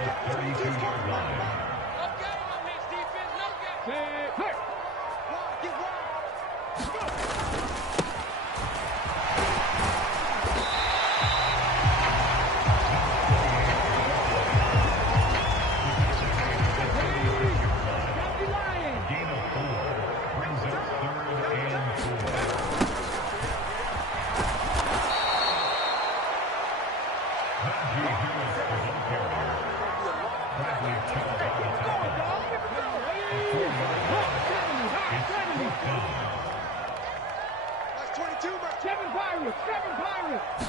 at the 32-yard line. No game on this defense, no game. Hey. Get wide. Go. Gain of 4 brings up 3rd and 4. That's 22, bro. 7 Pirates.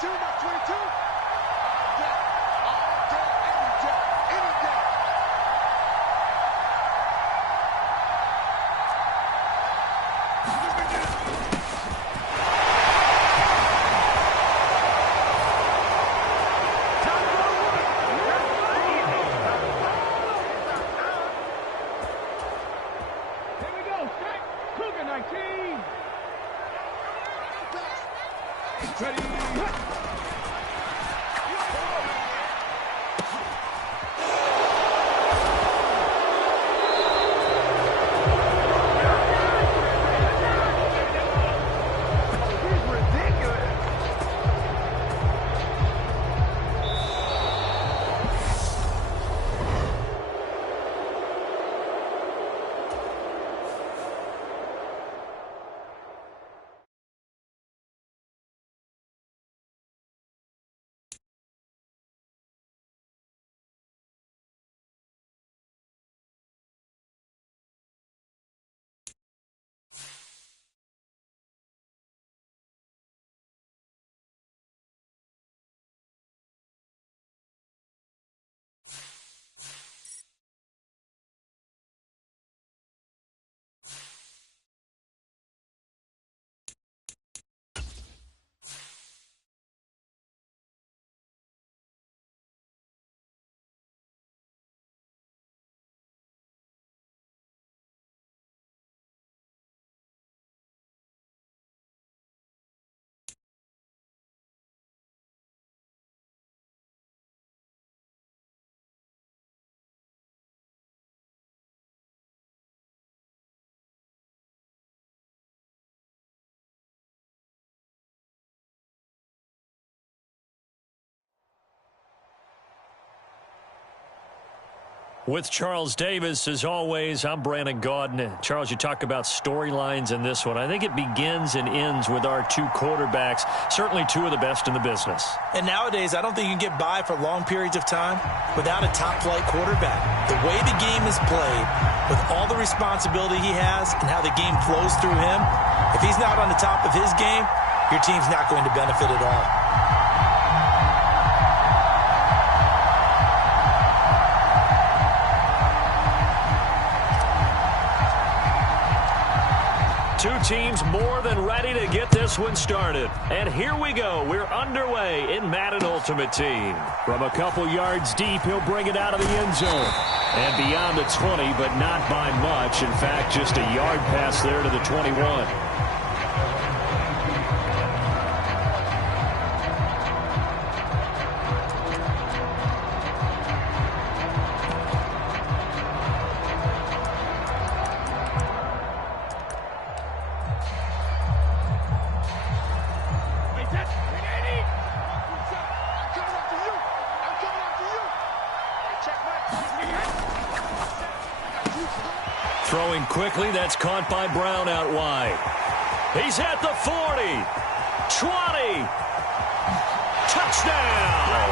22, mark 22. Death. All death, any death, any death. Here we go. Strike. Cougar 19. Ready. With Charles Davis, as always, I'm Brandon Gaudin. Charles, you talk about storylines in this one. I think it begins and ends with our two quarterbacks, certainly two of the best in the business. And nowadays, I don't think you can get by for long periods of time without a top-flight quarterback. The way the game is played, with all the responsibility he has and how the game flows through him, if he's not on the top of his game, your team's not going to benefit at all. Two teams more than ready to get this one started. And here we go. We're underway in Madden Ultimate Team. From a couple yards deep, he'll bring it out of the end zone. And beyond the 20, but not by much. In fact, just a yard pass there to the 21. Throwing quickly, that's caught by Brown out wide. He's at the 40, 20, touchdown!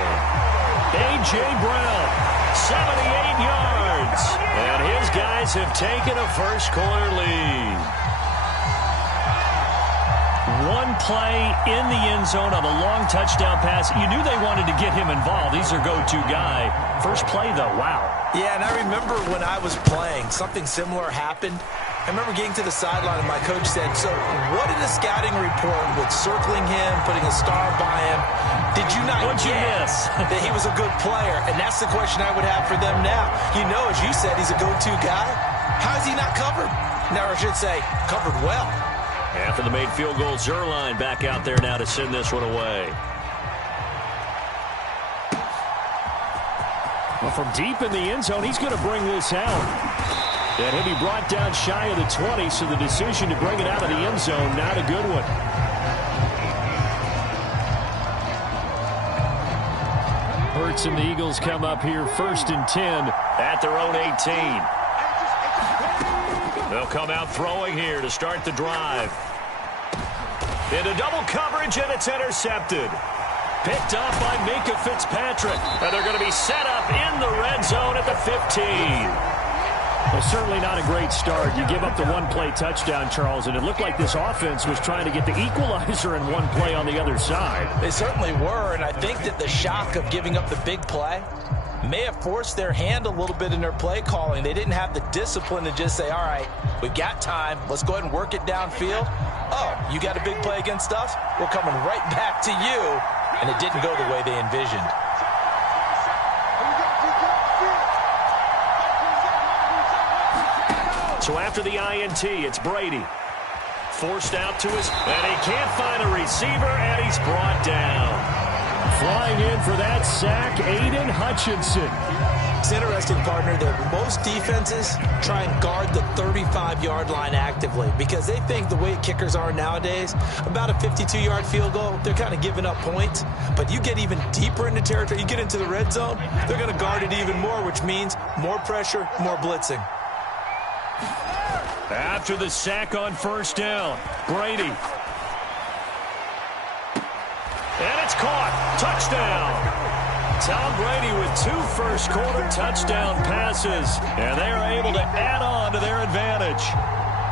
A.J. Brown, 78 yards, and his guys have taken a first-quarter lead. One play in the end zone on a long touchdown pass. You knew they wanted to get him involved. He's their go-to guy. First play, though, wow. Yeah, and I remember when I was playing, something similar happened. I remember getting to the sideline, and my coach said, so what in the scouting report with circling him, putting a star by him, did you not get that he was a good player? And that's the question I would have for them now. You know, as you said, he's a go-to guy. How is he not covered? Now, I should say, covered well. After the made field goal, Zerline back out there now to send this one away. Well, from deep in the end zone, he's going to bring this out. And he'll be brought down shy of the 20, so the decision to bring it out of the end zone, not a good one. Hurts and the Eagles come up here 1st and 10 at their own 18. They'll come out throwing here to start the drive. Into double coverage, and it's intercepted. Picked off by Minkah Fitzpatrick. And they're going to be set up in the red zone at the 15. Well, certainly not a great start. You give up the one-play touchdown, Charles, and it looked like this offense was trying to get the equalizer in one play on the other side. They certainly were, and I think that the shock of giving up the big play may have forced their hand a little bit in their play calling. They didn't have the discipline to just say, all right, we've got time. Let's go ahead and work it downfield. Oh, you got a big play against us? We're coming right back to you. And it didn't go the way they envisioned. So after the INT, it's Brady. Forced out to his, and he can't find a receiver, and he's brought down. Flying in for that sack, Aiden Hutchinson. It's interesting, partner, that most defenses try and guard the 35-yard line actively because they think the way kickers are nowadays, about a 52-yard field goal, they're kind of giving up points. But you get even deeper into territory, you get into the red zone, they're going to guard it even more, which means more pressure, more blitzing. After the sack on first down, Brady. And it's caught. Touchdown. Tom Brady with 2 first-quarter touchdown passes, and they are able to add on to their advantage.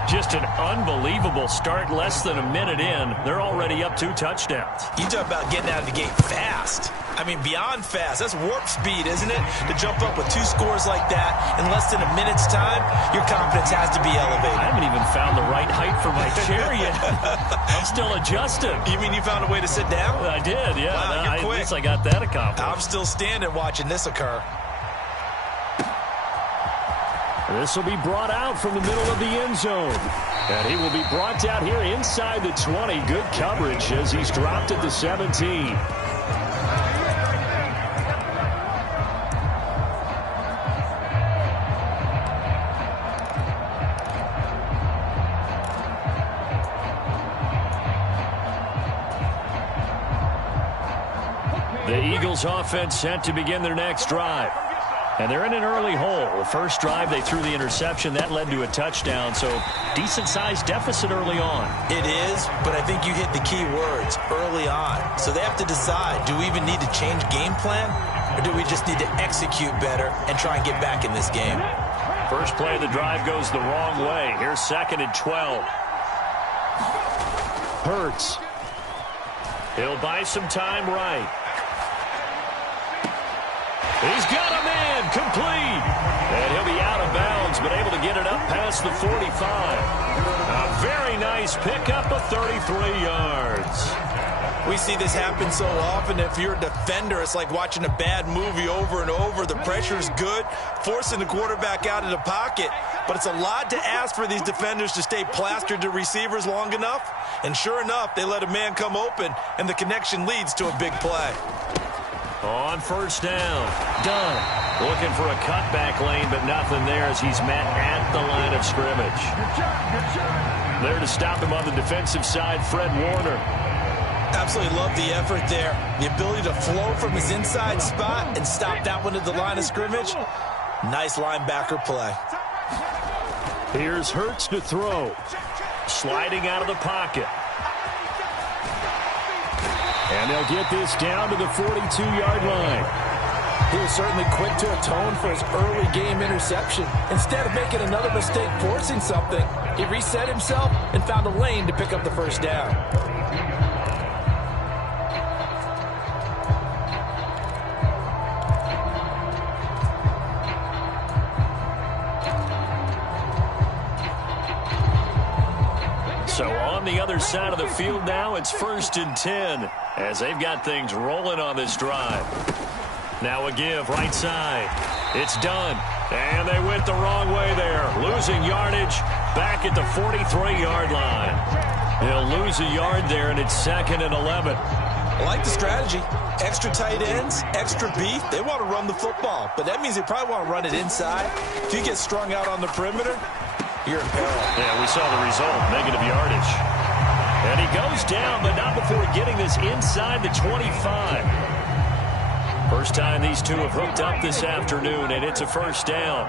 Just an unbelievable start. Less than a minute in, they're already up 2 touchdowns. You talk about getting out of the gate fast. I mean, beyond fast. That's warp speed, isn't it? To jump up with 2 scores like that in less than a minute's time, your confidence has to be elevated. I haven't even found the right height for my chair yet. I'm still adjusting. You mean you found a way to sit down? I did, yeah. Wow, you're quick. At least I got that accomplished. I'm still standing watching this occur. This will be brought out from the middle of the end zone. And he will be brought down here inside the 20. Good coverage as he's dropped at the 17. The Eagles offense set to begin their next drive. And they're in an early hole. The first drive, they threw the interception. That led to a touchdown, so decent-sized deficit early on. It is, but I think you hit the key words, early on. So they have to decide, do we even need to change game plan, or do we just need to execute better and try and get back in this game? First play of the drive goes the wrong way. Here's 2nd and 12. Hurts. He'll buy some time right. He's got a man complete. And he'll be out of bounds, but able to get it up past the 45. A very nice pickup of 33 yards. We see this happen so often. If you're a defender, it's like watching a bad movie over and over. The pressure is good, forcing the quarterback out of the pocket. But it's a lot to ask for these defenders to stay plastered to receivers long enough. And sure enough, they let a man come open, and the connection leads to a big play. On first down, Dunn looking for a cutback lane, but nothing there as he's met at the line of scrimmage. There to stop him on the defensive side, Fred Warner. Absolutely love the effort there. The ability to flow from his inside spot and stop that one at the line of scrimmage. Nice linebacker play. Here's Hurts to throw. Sliding out of the pocket. And they'll get this down to the 42-yard line. He was certainly quick to atone for his early game interception. Instead of making another mistake forcing something, he reset himself and found a lane to pick up the first down. So on the other side of the field now, it's 1st and 10 as they've got things rolling on this drive. Now a give right side. It's done. And they went the wrong way there. Losing yardage back at the 43-yard line. They'll lose a yard there, and it's 2nd and 11. I like the strategy. Extra tight ends, extra beef. They want to run the football, but that means they probably want to run it inside. If you get strung out on the perimeter, you're in peril. Yeah, we saw the result, negative yardage. And he goes down, but not before getting this inside the 25. First time these two have hooked up this afternoon, and it's a first down.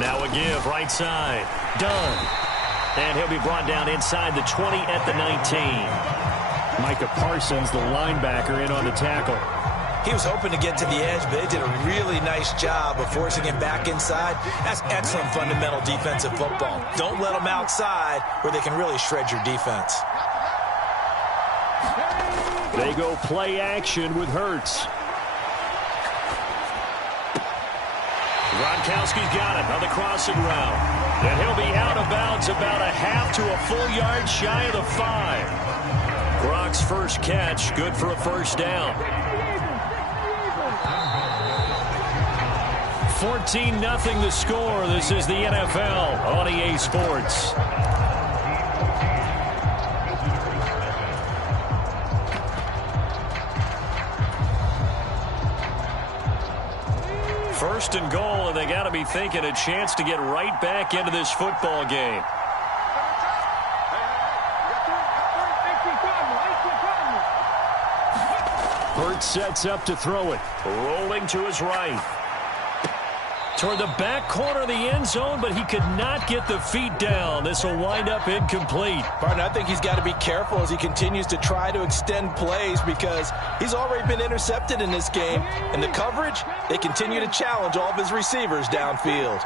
Now a give right side. Done. And he'll be brought down inside the 20 at the 19. Micah Parsons, the linebacker, in on the tackle. He was hoping to get to the edge, but they did a really nice job of forcing him back inside. That's excellent fundamental defensive football. Don't let them outside where they can really shred your defense. They go play action with Hurts. Gronkowski's got it on the crossing route. And he'll be out of bounds about a half to a full yard shy of the 5. Gronk's first catch, good for a first down. 14-0 the score. This is the NFL on EA Sports. First and goal, and they got to be thinking a chance to get right back into this football game. Hurts sets up to throw it. Rolling to his right. Toward the back corner of the end zone, but he could not get the feet down. This will wind up incomplete. Barton, I think he's got to be careful as he continues to try to extend plays because he's already been intercepted in this game. And the coverage, they continue to challenge all of his receivers downfield.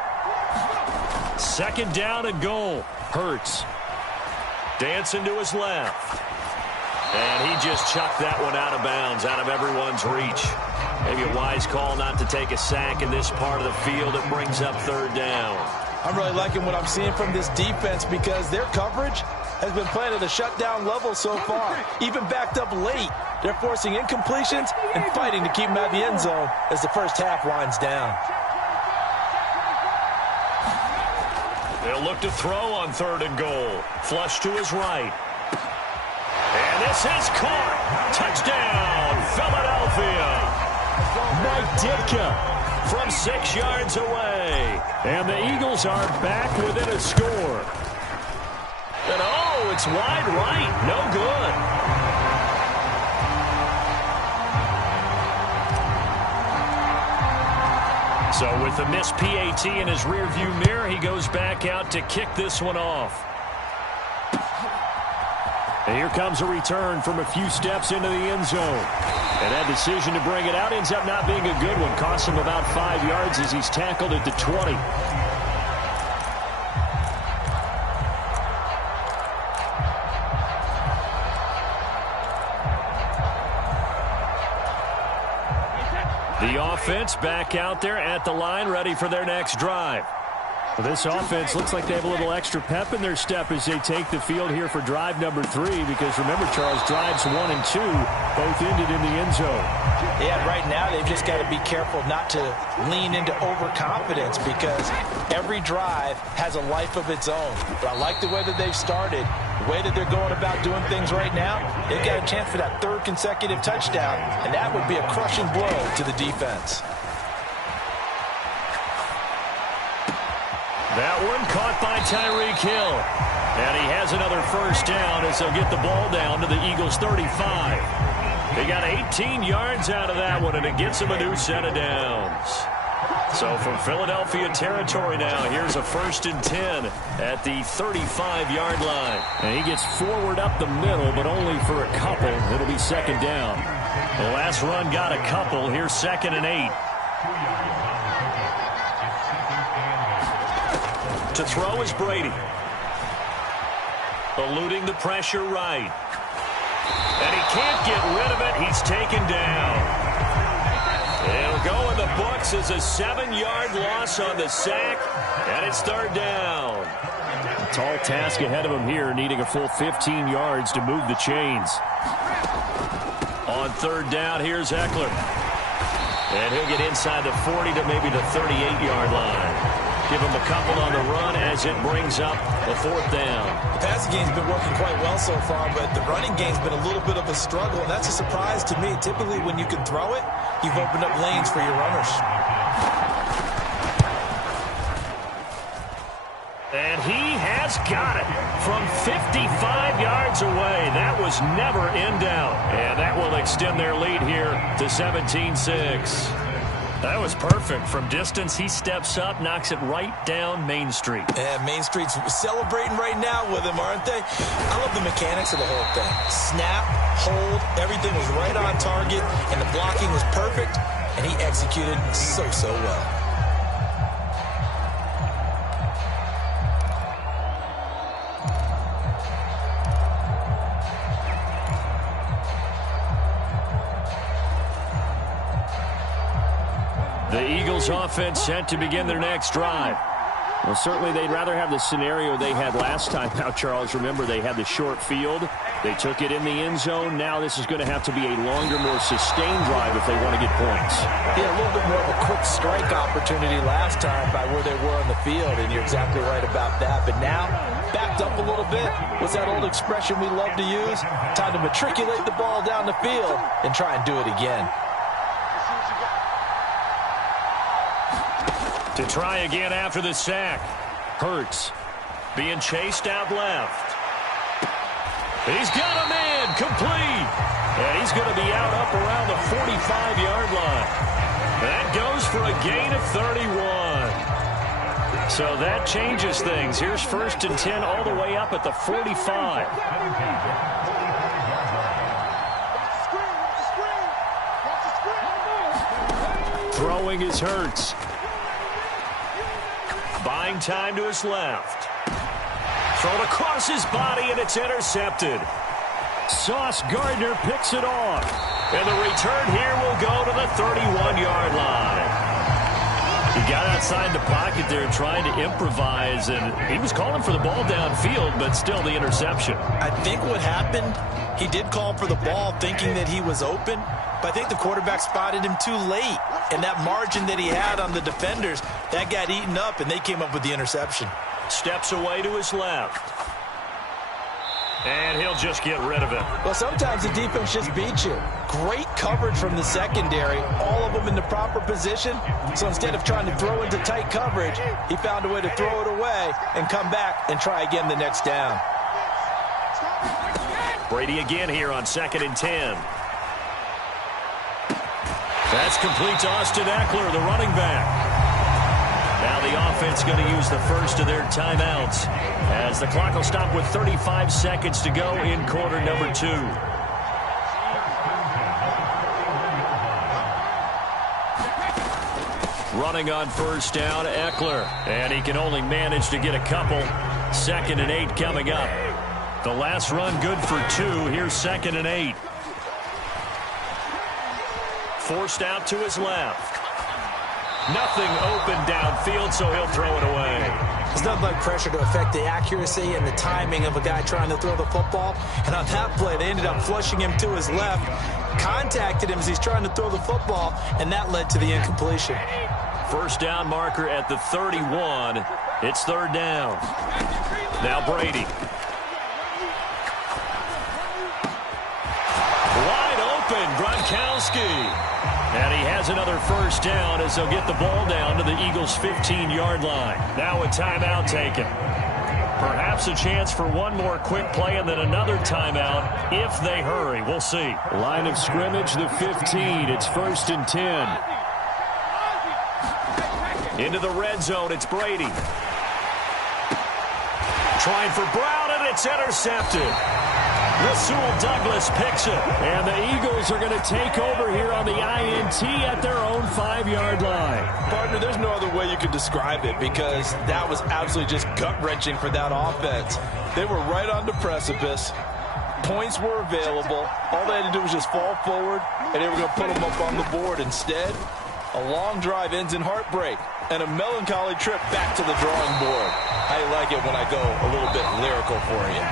Second down and goal. Hurts. Dancing to his left. And he just chucked that one out of bounds, out of everyone's reach. Maybe a wise call not to take a sack in this part of the field. It brings up third down. I'm really liking what I'm seeing from this defense because their coverage has been playing at a shutdown level so far. Even backed up late, they're forcing incompletions and fighting to keep them out of the end zone as the first half winds down. They'll look to throw on third and goal. Flush to his right. And this is caught. Touchdown, Philadelphia. Mike Ditka from 6 yards away. And the Eagles are back within a score. And oh, it's wide right. No good. So with the missed PAT in his rearview mirror, he goes back out to kick this one off. And here comes a return from a few steps into the end zone. And that decision to bring it out ends up not being a good one. Costs him about 5 yards as he's tackled at the 20. The offense back out there at the line, ready for their next drive. Well, this offense looks like they have a little extra pep in their step as they take the field here for drive number 3 because remember, Charles, drives 1 and 2 both ended in the end zone. Yeah, right now they've just got to be careful not to lean into overconfidence because every drive has a life of its own. But I like the way that they've started, the way that they're going about doing things right now. They've got a chance for that 3rd consecutive touchdown, and that would be a crushing blow to the defense. That one caught by Tyreek Hill. And he has another first down as they'll get the ball down to the Eagles' 35. They got 18 yards out of that one, and it gets them a new set of downs. So from Philadelphia territory now, here's a 1st and 10 at the 35-yard line. And he gets forward up the middle, but only for a couple. It'll be 2nd down. The last run got a couple. Here's 2nd and 8. To throw is Brady. Eluding the pressure right. And he can't get rid of it. He's taken down. It'll go in the books as a 7-yard loss on the sack. And it's 3rd down. A tall task ahead of him here, needing a full 15 yards to move the chains. On 3rd down, here's Eckler. And he'll get inside the 40 to maybe the 38-yard line. Give him a couple on the run as it brings up the 4th down. The passing game's been working quite well so far, but the running game's been a little bit of a struggle, and that's a surprise to me. Typically, when you can throw it, you've opened up lanes for your runners. And he has got it from 55 yards away. That was never in doubt. And that will extend their lead here to 17-6. That was perfect. From distance, he steps up, knocks it right down Main Street. Yeah, Main Street's celebrating right now with him, aren't they? I love the mechanics of the whole thing. Snap, hold, everything was right on target, and the blocking was perfect, and he executed so well. The Eagles offense set to begin their next drive. Well, certainly they'd rather have the scenario they had last time. Now, Charles, remember they had the short field. They took it in the end zone. Now this is going to have to be a longer, more sustained drive if they want to get points. Yeah, a little bit more of a quick strike opportunity last time by where they were on the field, and you're exactly right about that. But now, backed up a little bit. What's that old expression we love to use? Time to matriculate the ball down the field and try and do it again. To try again after the sack. Hurts being chased out left. He's got a man complete. And he's going to be out up around the 45-yard line. That goes for a gain of 31. So that changes things. Here's 1st and 10 all the way up at the 45. Throwing is Hurts. Buying time to his left. Thrown across his body, and it's intercepted. Sauce Gardner picks it off. And the return here will go to the 31-yard line. He got outside the pocket there trying to improvise, and he was calling for the ball downfield, but still the interception. I think what happened, he did call for the ball thinking that he was open, but I think the quarterback spotted him too late. And that margin that he had on the defenders, that got eaten up, and they came up with the interception. Steps away to his left. And he'll just get rid of it. Well, sometimes the defense just beats you. Great coverage from the secondary, all of them in the proper position. So instead of trying to throw into tight coverage, he found a way to throw it away and come back and try again the next down. Brady again here on 2nd and 10. That's complete to Austin Eckler, the running back. Now the offense going to use the first of their timeouts as the clock will stop with 35 seconds to go in quarter number 2. Running on 1st down, Eckler. And he can only manage to get a couple. 2nd and 8 coming up. The last run good for 2. Here's 2nd and 8. Forced out to his left. Nothing open downfield, so he'll throw it away. It's nothing like pressure to affect the accuracy and the timing of a guy trying to throw the football. And on that play, they ended up flushing him to his left, contacted him as he's trying to throw the football, and that led to the incompletion. 1st down marker at the 31. It's 3rd down. Now Brady. Wide open, Gronkowski. And he has another 1st down as they'll get the ball down to the Eagles' 15-yard line. Now a timeout taken. Perhaps a chance for one more quick play and then another timeout if they hurry. We'll see. Line of scrimmage, the 15. It's 1st and 10. Into the red zone, it's Brady. Trying for Brown, and it's intercepted. Rasul Douglas picks it. And the Eagles are going to take over here on the INT at their own 5-yard line. Partner, there's no other way you could describe it because that was absolutely just gut-wrenching for that offense. They were right on the precipice. Points were available. All they had to do was just fall forward, and they were going to put them up on the board. Instead, a long drive ends in heartbreak and a melancholy trip back to the drawing board. I like it when I go a little bit lyrical for you.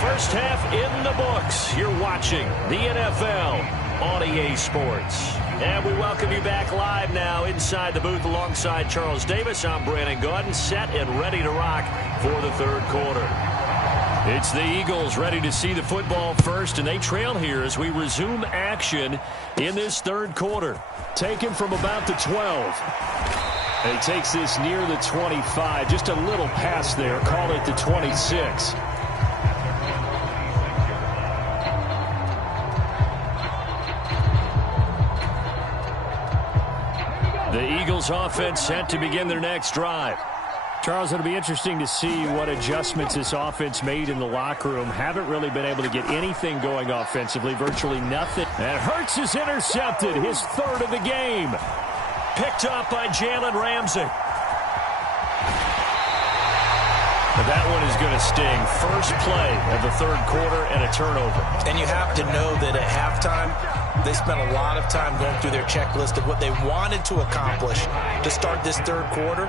First half in the books. You're watching the NFL on EA Sports. And we welcome you back live now inside the booth alongside Charles Davis. I'm Brandon Gaudin, set and ready to rock for the 3rd quarter. It's the Eagles ready to see the football first, and they trail here as we resume action in this 3rd quarter. Taken from about the 12. And he takes this near the 25. Just a little pass there. Call it the 26. The Eagles offense set to begin their next drive. Charles, it'll be interesting to see what adjustments this offense made in the locker room. Haven't really been able to get anything going offensively, virtually nothing. And Hurts is intercepted, his third of the game. Picked up by Jalen Ramsey. But that one is going to sting. First play of the third quarter and a turnover. And you have to know that at halftime, they spent a lot of time going through their checklist of what they wanted to accomplish to start this third quarter.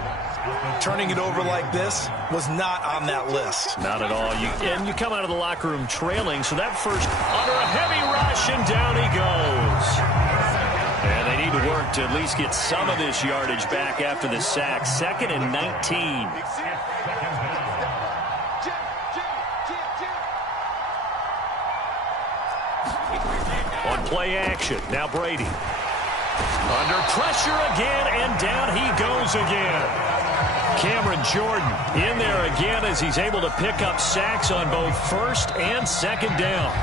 Turning it over like this was not on that list. Not at all. And you come out of the locker room trailing, so that first under a heavy rush, and down he goes. And they need to work to at least get some of this yardage back after the sack. 2nd and 19. On play action, now Brady. Under pressure again, and down he goes again. Cameron Jordan in there again as he's able to pick up sacks on both first and second down.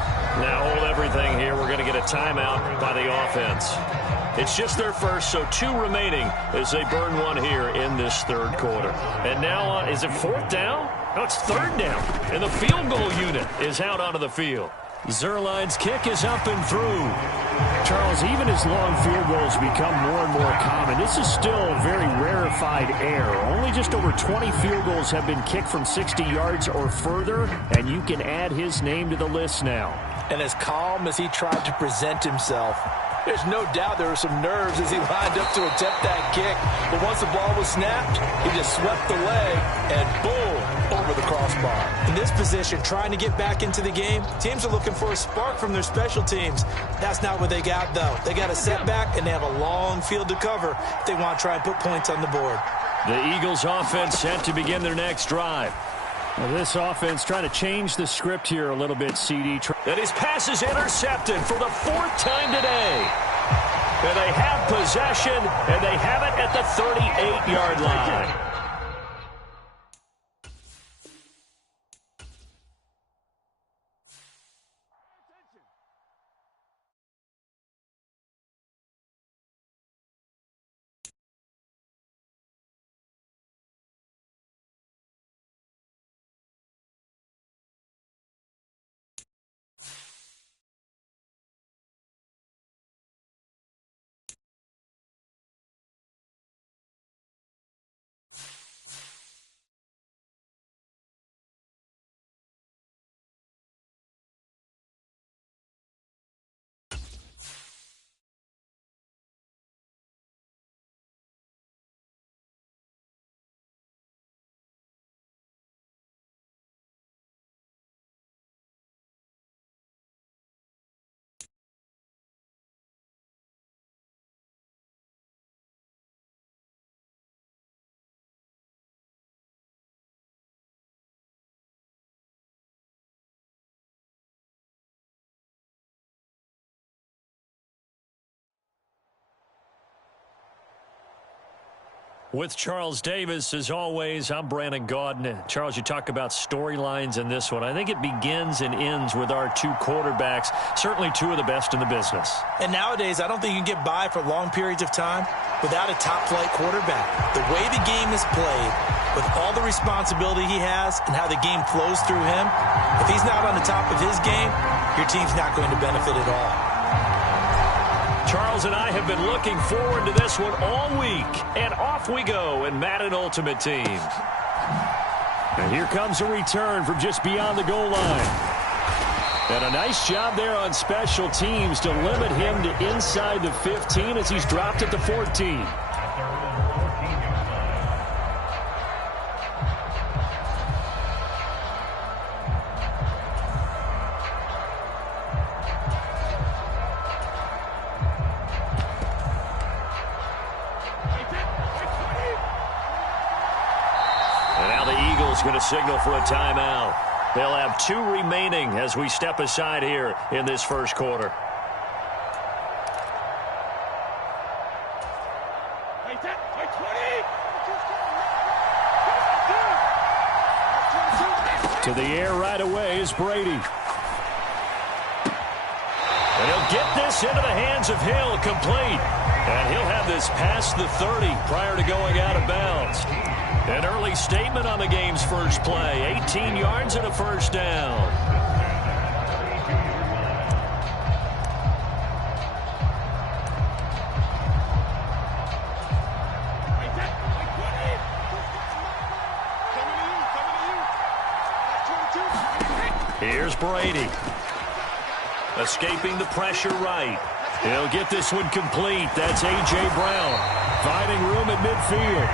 Now hold everything here. We're going to get a timeout by the offense. It's just their first, so 2 remaining as they burn one here in this third quarter. And now, is it 4th down? No, it's 3rd down. And the field goal unit is out onto the field. Zerline's kick is up and through. Charles, even as long field goals become more and more common, this is still a very rarefied air. Only just over 20 field goals have been kicked from 60 yards or further, and you can add his name to the list now. And as calm as he tried to present himself, there's no doubt there were some nerves as he lined up to attempt that kick. But once the ball was snapped, he just swept the leg and boom, over the crossbar. In this position, trying to get back into the game, teams are looking for a spark from their special teams. That's not what they got, though. They got a setback, and they have a long field to cover if they want to try and put points on the board. The Eagles offense set to begin their next drive. Well, this offense trying to change the script here a little bit, CD. And his pass is intercepted for the 4th time today. And they have possession, and they have it at the 38-yard line. With Charles Davis, as always, I'm Brandon Gaudin. Charles, you talk about storylines in this one. I think it begins and ends with our 2 quarterbacks, certainly 2 of the best in the business. And nowadays, I don't think you can get by for long periods of time without a top-flight quarterback. The way the game is played, with all the responsibility he has and how the game flows through him, if he's not on the top of his game, your team's not going to benefit at all. Charles and I have been looking forward to this one all week. And off we go in Madden Ultimate Team. And here comes a return from just beyond the goal line. And a nice job there on special teams to limit him to inside the 15 as he's dropped at the 14. Going to signal for a timeout. They'll have 2 remaining as we step aside here in this first quarter. To the air right away is Brady. And he'll get this into the hands of Hill, complete. And he'll have this past the 30 prior to going out of bounds. An early statement on the game's first play. 18 yards and a first down. Here's Brady. Escaping the pressure right. He'll get this one complete. That's A.J. Brown. Finding room at midfield.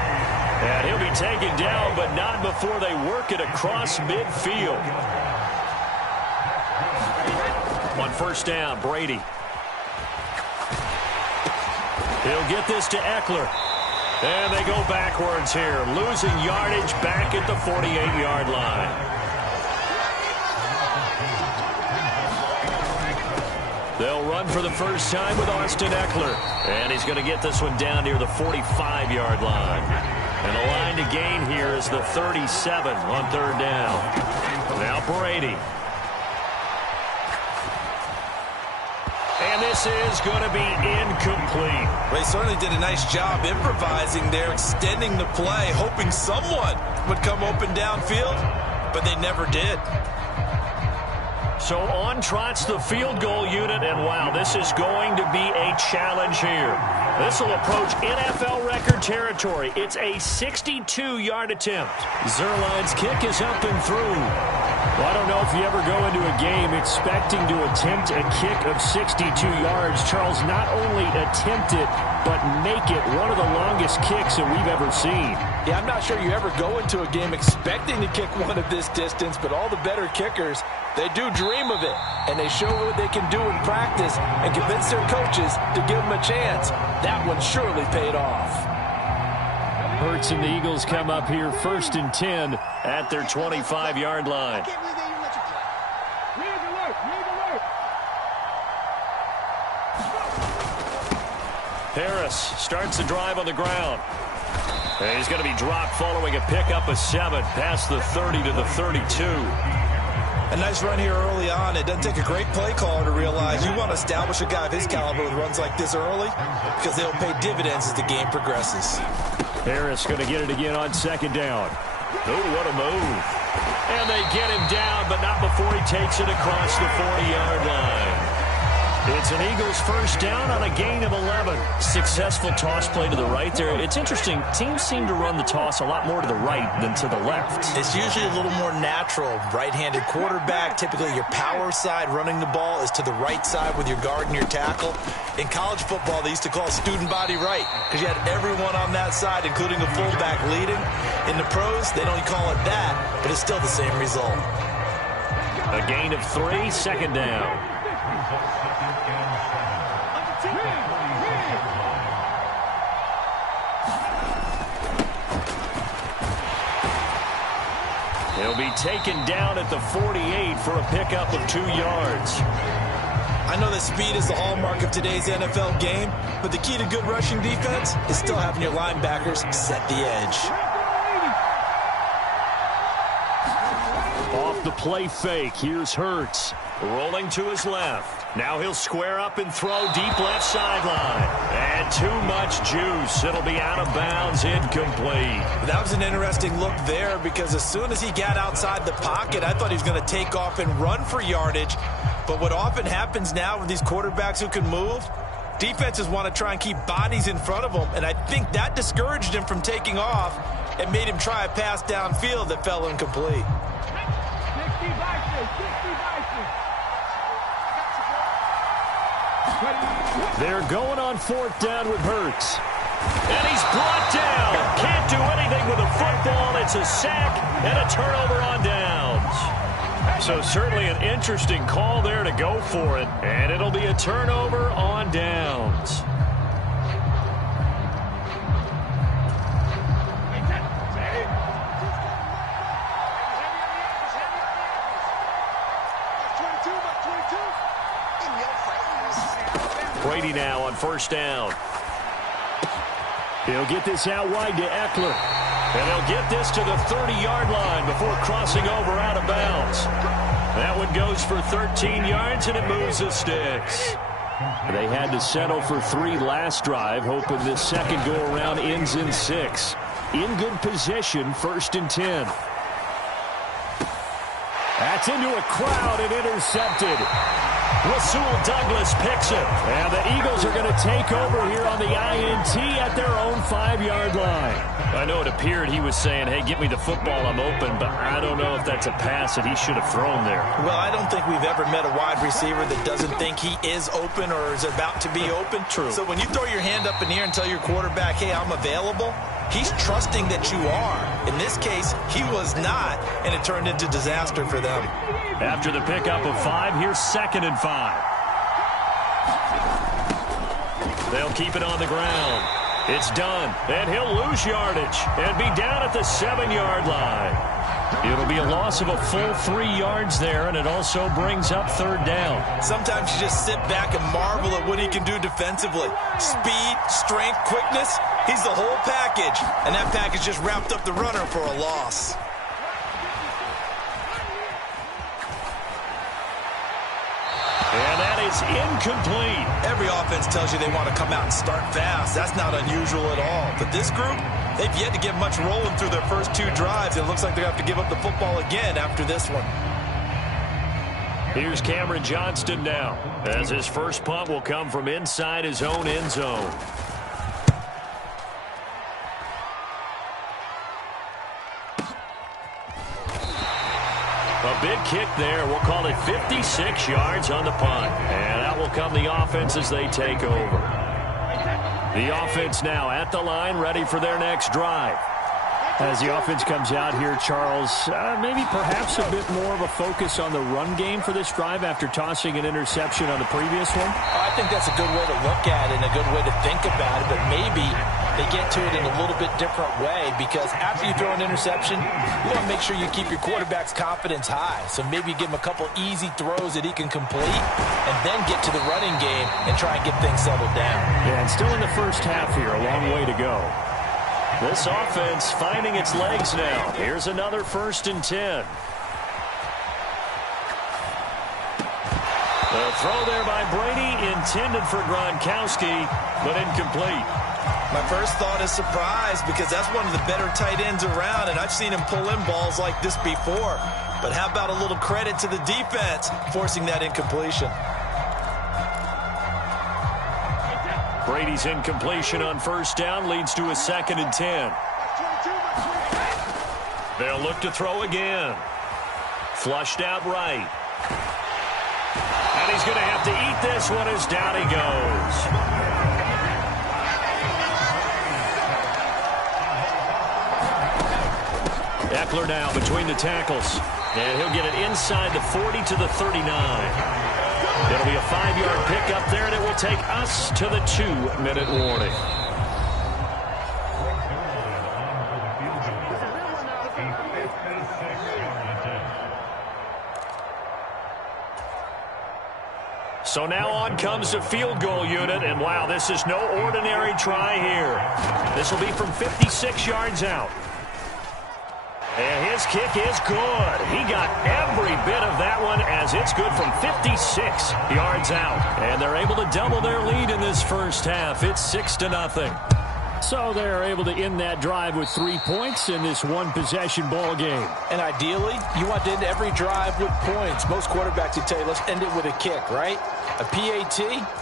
And he'll be taken down, but not before they work it across midfield. On first down, Brady. He'll get this to Eckler. And they go backwards here, losing yardage back at the 48-yard line. They'll run for the first time with Austin Eckler. And he's going to get this one down near the 45-yard line. And the line to gain here is the 37 on third down. Now Brady. And this is going to be incomplete. Well, he certainly did a nice job improvising there, extending the play, hoping someone would come open downfield, but they never did. So on trots the field goal unit, and wow, this is going to be a challenge here. This will approach NFL record territory. It's a 62-yard attempt. Zerline's kick is up and through. Well, I don't know if you ever go into a game expecting to attempt a kick of 62 yards. Charles, not only attempt it, but make it one of the longest kicks that we've ever seen. Yeah, I'm not sure you ever go into a game expecting to kick one of this distance, but all the better kickers, they do dream of it, and they show what they can do in practice and convince their coaches to give them a chance. That one surely paid off. Hurts and the Eagles come up here first and 10 at their 25-yard line. I can't believe they even let you play. Red alert! Red alert! Harris starts the drive on the ground. And he's going to be dropped following a pickup of 7 past the 30 to the 32. A nice run here early on. It doesn't take a great play caller to realize you want to establish a guy of his caliber with runs like this early because they'll pay dividends as the game progresses. Harris going to get it again on second down. Oh, what a move. And they get him down, but not before he takes it across the 40-yard line. It's an Eagles first down on a gain of 11. Successful toss play to the right there. It's interesting. Teams seem to run the toss a lot more to the right than to the left. It's usually a little more natural. Right-handed quarterback, typically your power side running the ball is to the right side with your guard and your tackle. In college football, they used to call student body right because you had everyone on that side, including a fullback leading. In the pros, they don't call it that, but it's still the same result. A gain of 3, second down. He'll be taken down at the 48 for a pickup of 2 yards. I know that speed is the hallmark of today's NFL game, but the key to good rushing defense is still having your linebackers set the edge. Off the play fake, here's Hurts. Rolling to his left. Now he'll square up and throw deep left sideline. And too much juice. It'll be out of bounds, incomplete. That was an interesting look there because as soon as he got outside the pocket, I thought he was going to take off and run for yardage. But what often happens now with these quarterbacks who can move, defenses want to try and keep bodies in front of them. And I think that discouraged him from taking off and made him try a pass downfield that fell incomplete. They're going on fourth down with Hurts. And he's brought down. Can't do anything with a football. It's a sack and a turnover on downs. So certainly an interesting call there to go for it. And it'll be a turnover on downs. Brady now on first down. He'll get this out wide to Eckler. And he'll get this to the 30-yard line before crossing over out of bounds. That one goes for 13 yards, and it moves the sticks. They had to settle for 3 last drive, hoping this second go-around ends in 6. In good position, 1st and 10. That's into a crowd and intercepted. Rasul Douglas picks it. And the Eagles are going to take over here on the INT at their own 5-yard line. I know it appeared he was saying, hey, get me the football, I'm open, but I don't know if that's a pass that he should have thrown there. Well, I don't think we've ever met a wide receiver that doesn't think he is open or is about to be open. True. So when you throw your hand up in the air and tell your quarterback, hey, I'm available, he's trusting that you are. In this case, he was not, and it turned into disaster for them. After the pickup of 5, here's 2nd and 5. They'll keep it on the ground. It's done, and he'll lose yardage and be down at the 7-yard line. It'll be a loss of a full 3 yards there, and it also brings up 3rd down. Sometimes you just sit back and marvel at what he can do defensively. Speed, strength, quickness, he's the whole package, and that package just wrapped up the runner for a loss. And that is incomplete. Every offense tells you they want to come out and start fast. That's not unusual at all. But this group, they've yet to get much rolling through their first 2 drives. It looks like they're going to have to give up the football again after this one. Here's Cameron Johnston now, as his first punt will come from inside his own end zone. A big kick there. We'll call it 56 yards on the punt. And out will come the offense as they take over. The offense now at the line, ready for their next drive. As the offense comes out here, Charles, maybe perhaps a bit more of a focus on the run game for this drive after tossing an interception on the previous one? I think that's a good way to look at it and a good way to think about it, but maybe they get to it in a little bit different way, because after you throw an interception, you want to make sure you keep your quarterback's confidence high. So maybe you give him a couple easy throws that he can complete and then get to the running game and try and get things settled down. Yeah, and still in the first half here, a long way to go. This offense finding its legs now. Here's another 1st and 10. The throw there by Brady, intended for Gronkowski, but incomplete. My first thought is surprise, because that's one of the better tight ends around, and I've seen him pull in balls like this before. But how about a little credit to the defense forcing that incompletion? Brady's incompletion on 1st down leads to a 2nd and 10. They'll look to throw again. Flushed out right. And he's going to have to eat this one as down he goes. Eckler now between the tackles. And he'll get it inside the 40 to the 39. It'll be a 5-yard pickup there, and it will take us to the 2-minute warning. So now on comes the field goal unit, and wow, this is no ordinary try here. This will be from 56 yards out. And his kick is good. He got every bit of that one, as it's good from 56 yards out. And they're able to double their lead in this first half. It's 6-0. So they're able to end that drive with 3 points in this one-possession ball game. And ideally, you want to end every drive with points. Most quarterbacks would tell you, let's end it with a kick, right? A PAT,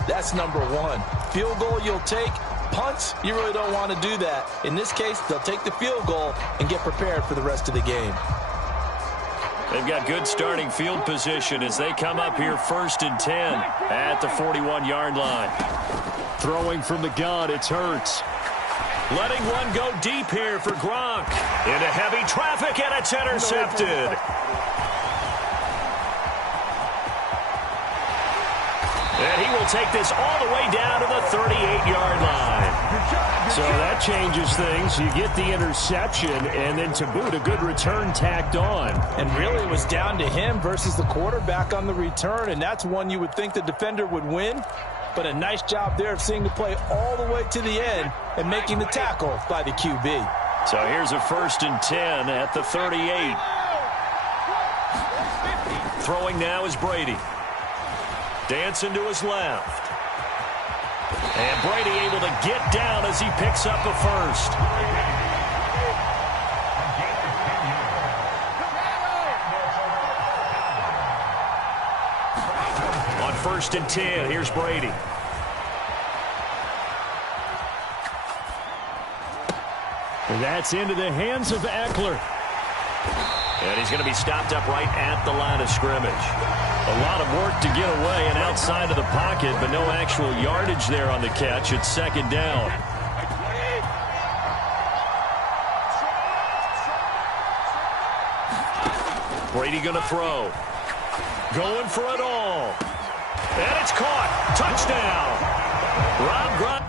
that's number 1. Field goal you'll take. Punts, you really don't want to do that. In this case, they'll take the field goal and get prepared for the rest of the game. They've got good starting field position as they come up here 1st and 10 at the 41-yard line. Throwing from the gun, it's Hurts. Letting one go deep here for Gronk. Into heavy traffic, and it's intercepted. And he will take this all the way down to the 38-yard line. So that changes things. You get the interception, and then to boot, a good return tacked on. And really, it was down to him versus the quarterback on the return, and that's one you would think the defender would win. But a nice job there of seeing the play all the way to the end and making the tackle by the QB. So here's a 1st and 10 at the 38. Throwing now is Brady. Dancing to his left. And Brady able to get down as he picks up a first. On 1st and 10, here's Brady. And that's into the hands of Eckler. And he's going to be stopped up right at the line of scrimmage. A lot of work to get away and outside of the pocket, but no actual yardage there on the catch. It's 2nd down. Brady going to throw. Going for it all. And it's caught. Touchdown. Rob Grimes.